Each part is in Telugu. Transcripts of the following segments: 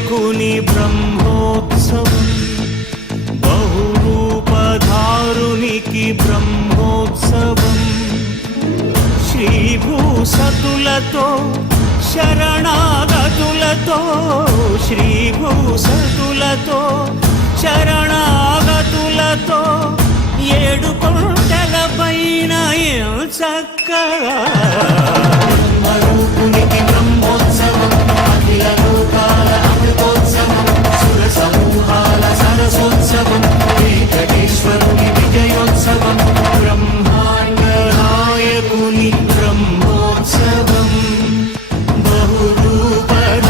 నాయకుని బ్రహ్మోత్సవం, బహురూపధారునికి బ్రహ్మోత్సవం, శ్రీభూసతులతో శరణాగతులతో, శ్రీభూసతులతో శరణాగతులతో, ఏడు కొండల పైన చక్కగా బ్రహ్మరూపునికి బ్రహ్మోత్సవం, అఖిల లోకాల అమృతోత్సవం, సుర సమూహాల సరసోత్సవం, వెంకటేశ్వరుని విజయోత్సవం, బ్రహ్మాండ నాయకుని బ్రహ్మోత్సవం, బహురూపధారునికి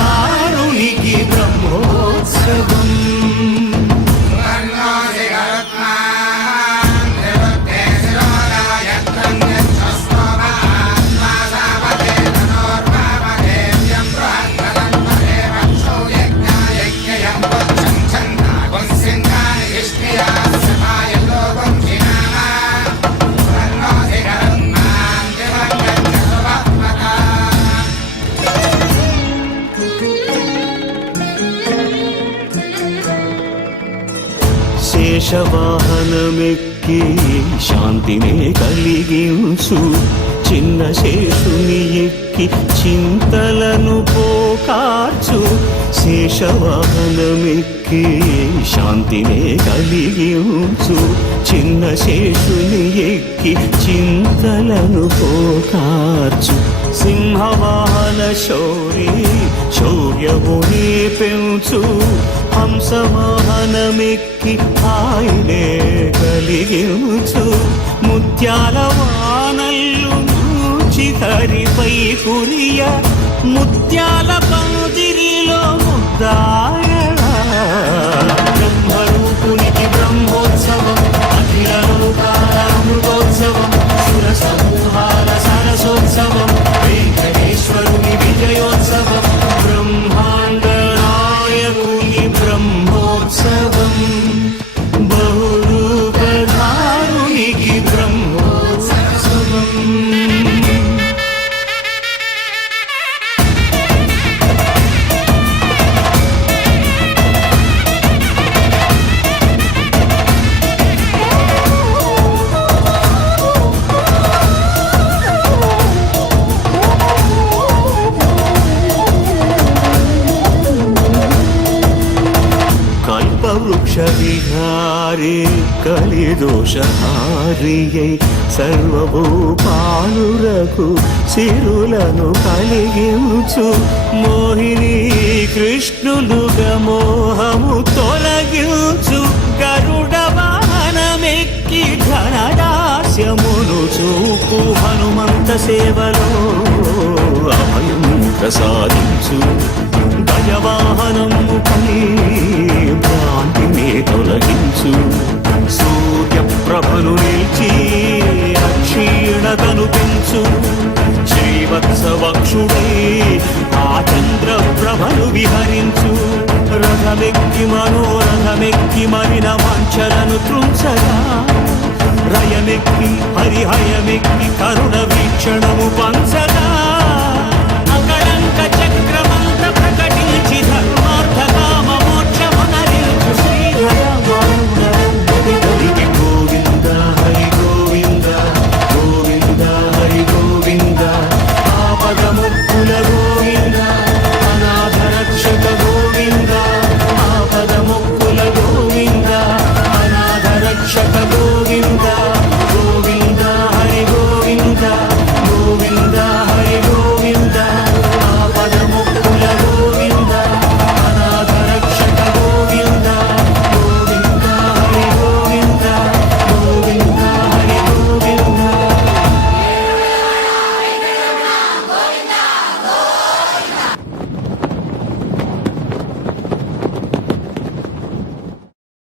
బ్రహ్మోత్సవం. శేషవాహనమెక్కి శాంతినే కలిగించు, చిన్న శేషుని ఎక్కి చింతలను పోకార్చు, శేషవాహనమెక్కి శాంతినే కలిగించు, చిన్న శేషుని ఎక్కి చింతలను పోకార్చు, సింహవాహన శౌరి శౌర్యముని పెంచు, హంసవాహనమెక్కి హాయినే కలిగించు, ముత్యాల వానల్లు మూచి హరిపై కురియ, ముత్యాల పందిరిలో ముద్దాయలా, బ్రహ్మరూపునికి బ్రహ్మోత్సవం, అఖిల లోకాల అమృతోత్సవం, సుర సమూహాల సరసోత్సవం, వెంకటేశ్వరుని విజయోత్సవం, బ్రహ్మాండ నాయకుని బ్రహ్మోత్సవం, బహురూపధారునికి బ్రహ్మోత్సవం. వృక్ష విహారి కలిదోషహారియై, సర్వభూపాలురకు సిరులను కలిగించు, మోహిని కృష్ణులుగా మోహము తొలగించు, గరుడ వాహనమెక్కి ఘనదాస్యమును చూపు, హనుమంత సేవలో అభయం ప్రసాదించు, గజవాహనముపై భ్రాంతిని తొలగించు, సూర్యప్రభను నిలిచి అక్షీణతను పెంచు, శ్రీవత్సవక్షుడై ఆ చంద్రప్రభను విహరించు, రథమెక్కి మనోరథమెక్కి మరిన వాంఛలను త్రుంచగా, రయమెక్కి హరిహయమెక్కి కరుణ వీక్షణము పంచగా,